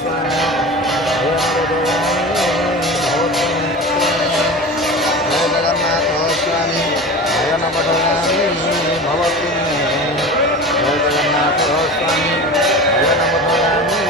स्वामी जय जगन्नाथ स्वामी नयनवदगामी भवतु मे जय जगन्नाथ स्वामी नयनवदगामी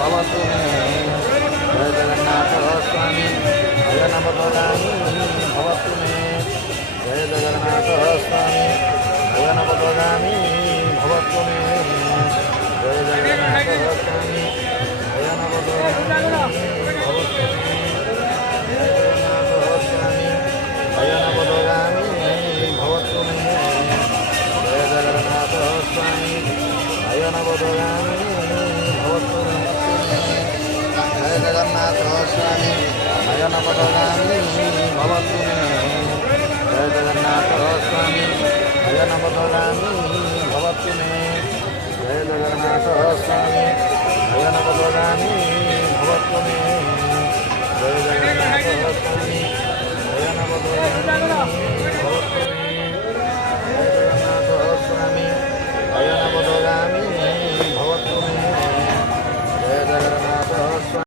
भवतु मे जय जगन्नाथ स्वामी नयनवदगामी भवतु मे जय जगन्नाथ स्वामी नयनवदगामी भवतु मे जय जगन्नाथ स्वामी नयनवदगामी भवतु मे जय जगन्नाथ स्वामी नयनवदगामी भवतु मे जय जगन्नाथ स्वामी नयनवदगामी भवतु मे जय जगन्नाथ स्वामी नयनवदगामी भवतु मे जय जगन्नाथ स्वामी नयनवदगामी भवतु मे